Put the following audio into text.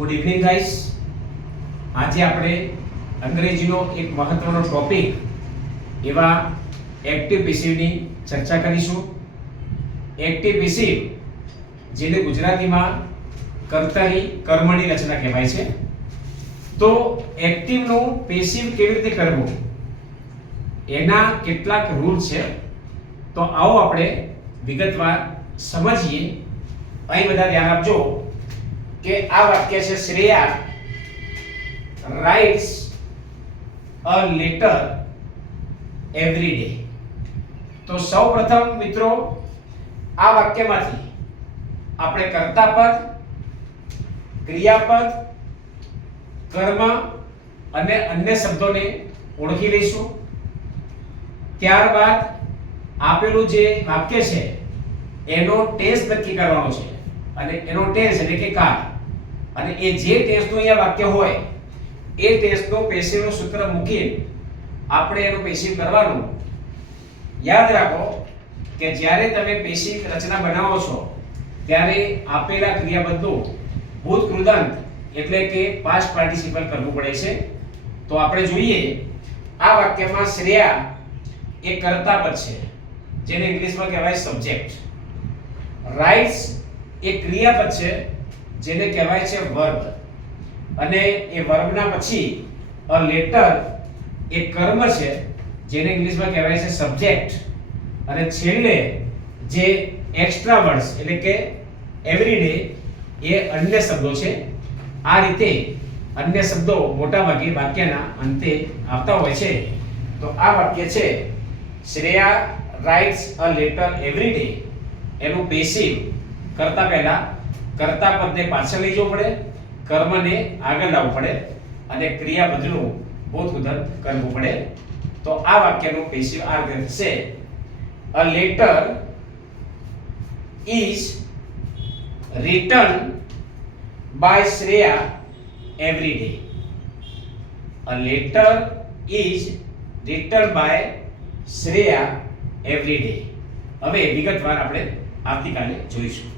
Good evening guys. આજે આપણે અંગ્રેજીનો એક મહત્વનો ટોપિક એવા એક્ટિવ પેસિવની ચર્ચા કરીશું. એક્ટિવ પેસિવ જેને ગુજરાતીમાં કર્તાની કર્મની રચના કહેવાય છે. તો એક્ટિવનું પેસિવ કેવી રીતે કરવું એના કેટલાક રૂલ છે. તો આવો આપણે વિગતવાર સમજીએ. અહીં બધા ધ્યાન આપજો કે આ વાક્ય છે, Shreya writes a letter every day. તો સૌપ્રથમ મિત્રો આ વાક્યમાંથી આપણે કર્તાપદ, ક્રિયાપદ, કર્મ અને અન્ય શબ્દોને ઓળખી લઈશું. ત્યારબાદ આપેલું જે વાક્ય છે એનો ટેન્સ નક્કી કરવાનો છે અને એનો ટેન્સ એટલે કે કાળ, અને એ જે ટેન્સનું અહીંયા વાક્ય હોય એ ટેન્સનો પેસિવનું સૂત્ર મૂકીને આપણે એનું પેસિવ કરવાનું. યાદ રાખો કે જ્યારે તમે પેસિવ રચના બનાવો છો ત્યારે આપેલા ક્રિયાપદનું ભૂત કૃદંત એટલે કે પાસ્ટ પાર્ટિસિપલ કરવું પડે છે. તો આપણે જોઈએ આ વાક્યમાં શ્રેયા એ કર્તાપદ છે જેને ઇંગ્લિશમાં કહેવાય સબ્જેક્ટ. રાઇટ્સ એ ક્રિયાપદ છે જેને કહેવાય છે વર્બ, અને એ વર્બના પછી અ લેટર એ કર્મ છે જેને ઇંગ્લિશમાં કહેવાય છે સબ્જેક્ટ, અને છેલ્લે જે એક્સ્ટ્રા વર્ડ્સ એટલે કે એવરીડે એ અન્ય શબ્દો છે. આ રીતે અન્ય શબ્દો મોટા ભાગે વાક્યના અંતે આવતા હોય છે. તો આ વાક્ય છે Shreya writes a letter every day. એનું પેસિવ કરતા પહેલા કર્તાપદને પાછળ લઈ જવું પડે, કર્મને આગળ લાવવું પડે અને ક્રિયાપદનું બોધકૃદંત કરવું પડે. તો આ વાક્યનું પેસિવ આ રીતે થશે: a letter is written by Shreya every day. A letter is written by Shreya every day. હવે વિગતવાર આપણે આવતીકાલે જોઈશું.